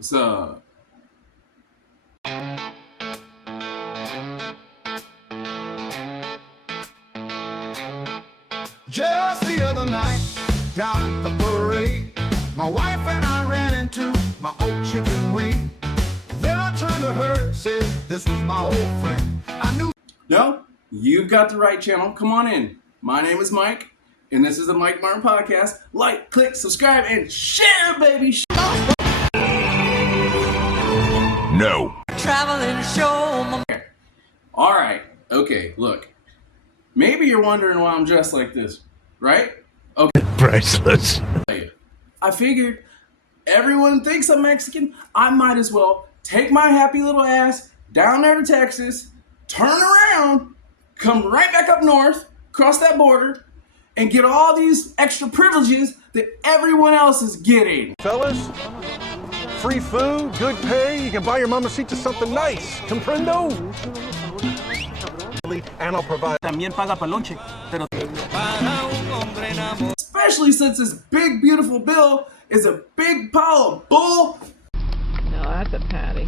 What's up? Just the other night, down at the parade, my wife and I ran into my old chicken wing. Then I turned to her, said, "This is my old friend." I knew. No, you've got the right channel. Come on in. My name is Mike, and this is the Mike Martin Podcast. Like, click, subscribe, and share, baby. No. Traveling show. All right. Okay, look. Maybe you're wondering why I'm dressed like this, right? Okay. Priceless. I figured everyone thinks I'm Mexican. I might as well take my happy little ass down there to Texas, turn around, come right back up north, cross that border, and get all these extra privileges that everyone else is getting. Fellas, free food, good pay, you can buy your mamacita something nice. Comprendo? And I'll provide. También paga pa' lonche, pero... Especially since this big, beautiful bill is a big pile of bull. No, that's a patty.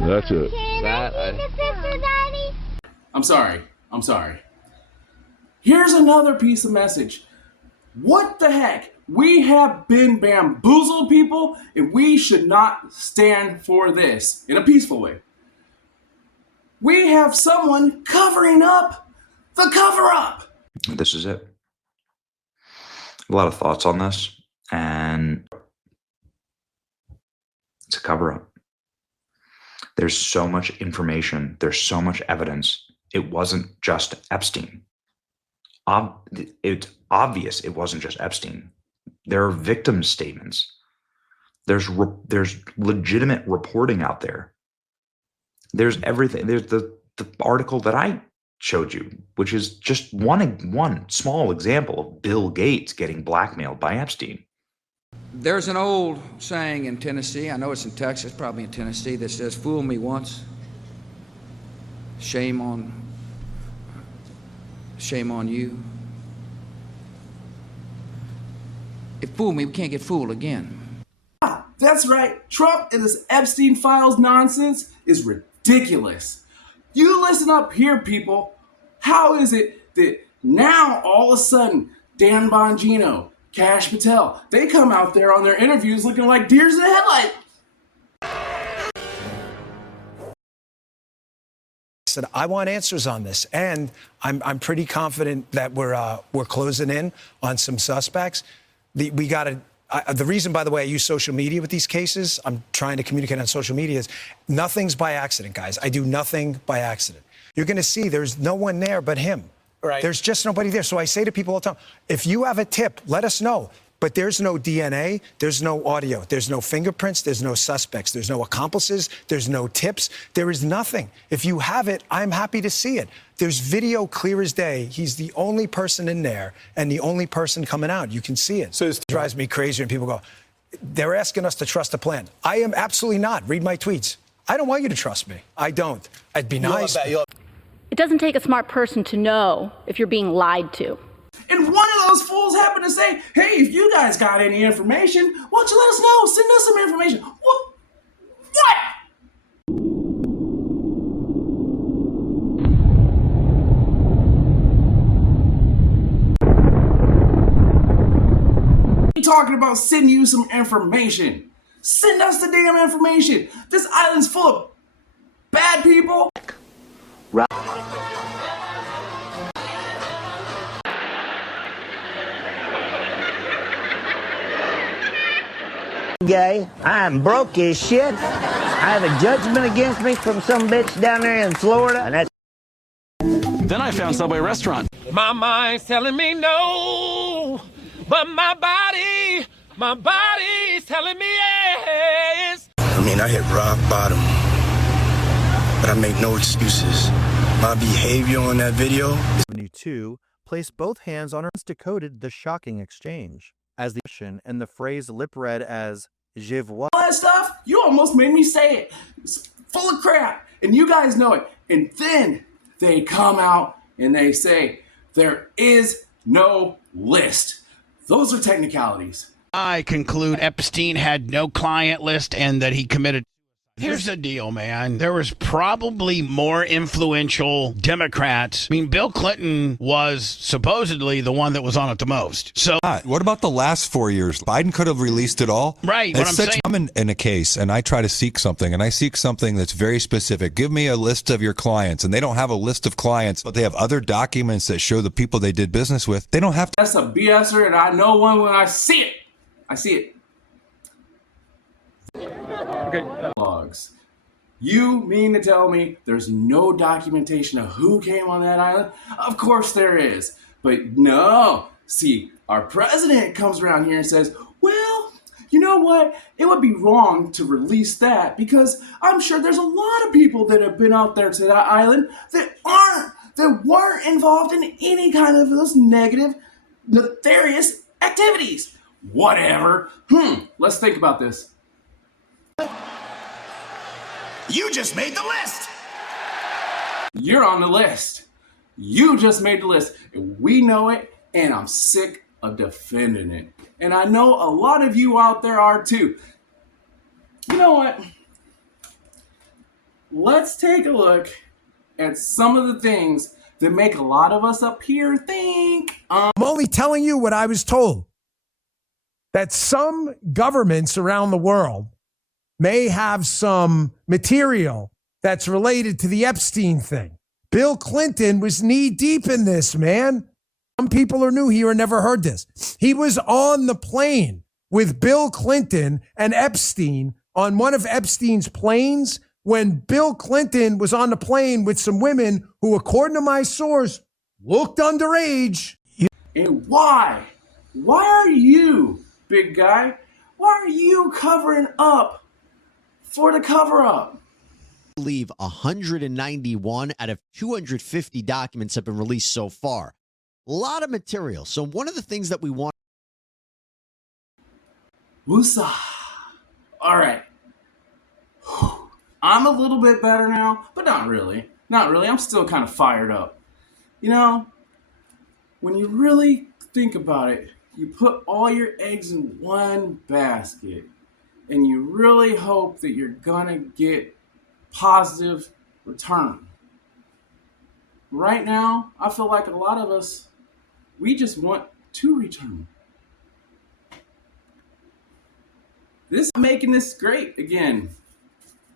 That's it. Daddy? I'm sorry. Here's another piece of message. What the heck? We have been bamboozled, people, and we should not stand for this in a peaceful way. We have someone covering up the cover-up. This is it. A lot of thoughts on this, and it's a cover-up. There's so much information. There's so much evidence. It wasn't just Epstein. It's obvious it wasn't just Epstein. There are victim statements. There's legitimate reporting out there. There's everything. There's the article that I showed you, which is just one small example of Bill Gates getting blackmailed by Epstein. There's an old saying in Tennessee, I know it's in Texas, probably in Tennessee, that says, "Fool me once, shame on you." If fool me, we can't get fooled again. That's right. Trump and this Epstein files nonsense is ridiculous. You listen up here, people. How is it that now all of a sudden Dan Bongino, Kash Patel, they come out there on their interviews looking like deers in the headlights? Said, I want answers on this, and I'm pretty confident that we're closing in on some suspects. We got to. The reason, by the way, I use social media with these cases, I'm trying to communicate on social media, is nothing's by accident, guys. I do nothing by accident. You're going to see there's no one there but him. Right. There's just nobody there. So I say to people all the time, if you have a tip, let us know. But there's no DNA, there's no audio, there's no fingerprints, there's no suspects, there's no accomplices, there's no tips, there is nothing. If you have it, I'm happy to see it. There's video clear as day. He's the only person in there and the only person coming out. You can see it. So it drives me crazy when people go, they're asking us to trust the plan. I am absolutely not. Read my tweets. I don't want you to trust me. I don't. I'd be nice. It doesn't take a smart person to know if you're being lied to. And one of those fools happened to say, hey, if you guys got any information, why don't you let us know? Send us some information. What? You talking about sending you some information. Send us the damn information. This island's full of bad people. Gay, I'm broke as shit. I have a judgment against me from some bitch down there in Florida, and that's... Then I found Subway restaurant. My mind's telling me no, but my body's telling me yes. I mean, I hit rock bottom, but I make no excuses. My behavior on that video... 72, placed both hands on her, decoded the shocking exchange as the and the phrase lip read as "je vois." All that stuff, you almost made me say it. It's full of crap, and you guys know it. And then they come out and they say there is no list. Those are technicalities. I conclude Epstein had no client list and that he committed. Here's the deal, man. There was probably more influential Democrats. I mean, Bill Clinton was supposedly the one that was on it the most. So what about the last 4 years? Biden could have released it all. Right. What I'm saying. I'm in a case and I try to seek something and I seek something that's very specific. Give me a list of your clients, and they don't have a list of clients, but they have other documents that show the people they did business with. They don't have to. That's a BSer, and I know one when I see it. I see it. Okay. Logs. You mean to tell me there's no documentation of who came on that island? Of course there is. But no. See, our president comes around here and says, well, you know what? It would be wrong to release that because I'm sure there's a lot of people that have been out there to that island that weren't involved in any kind of those negative, nefarious activities. Whatever. Let's think about this. You just made the list. You're on the list. You just made the list. And we know it, and I'm sick of defending it. And I know a lot of you out there are too. You know what? Let's take a look at some of the things that make a lot of us up here think. I'm only telling you what I was told. That some governments around the world may have some material that's related to the Epstein thing. Bill Clinton was knee deep in this, man. Some people are new here and never heard this. He was on the plane with Bill Clinton and Epstein on one of Epstein's planes when Bill Clinton was on the plane with some women who, according to my source, looked underage. And why? Why are you, big guy? Why are you covering up for the cover-up? I believe 191 out of 250 documents have been released so far. A lot of material. So one of the things that we want. Woosah. All right. I'm a little bit better now, but not really. Not really. I'm still kind of fired up. You know, when you really think about it, you put all your eggs in one basket and you really hope that you're gonna get positive return. Right now, I feel like a lot of us, we just want to return. This is making this great again.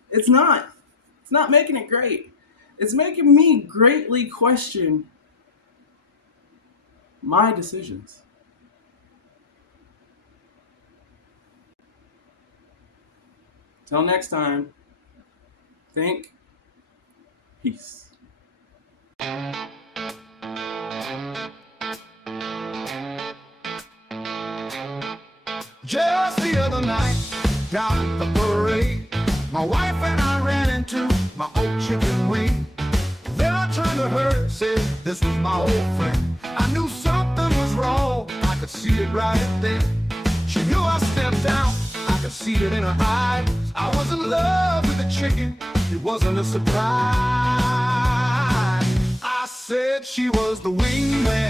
It's not. It's not making it great. It's making me greatly question my decisions. Till next time, think peace. Just the other night, down at the parade, my wife and I ran into my old chicken wing. Then I turned to her, said, this was my old friend. I knew something was wrong, I could see it right then. She knew I stepped out, I could see it in her eyes. I was in love with the chicken, it wasn't a surprise. I said she was the wingman.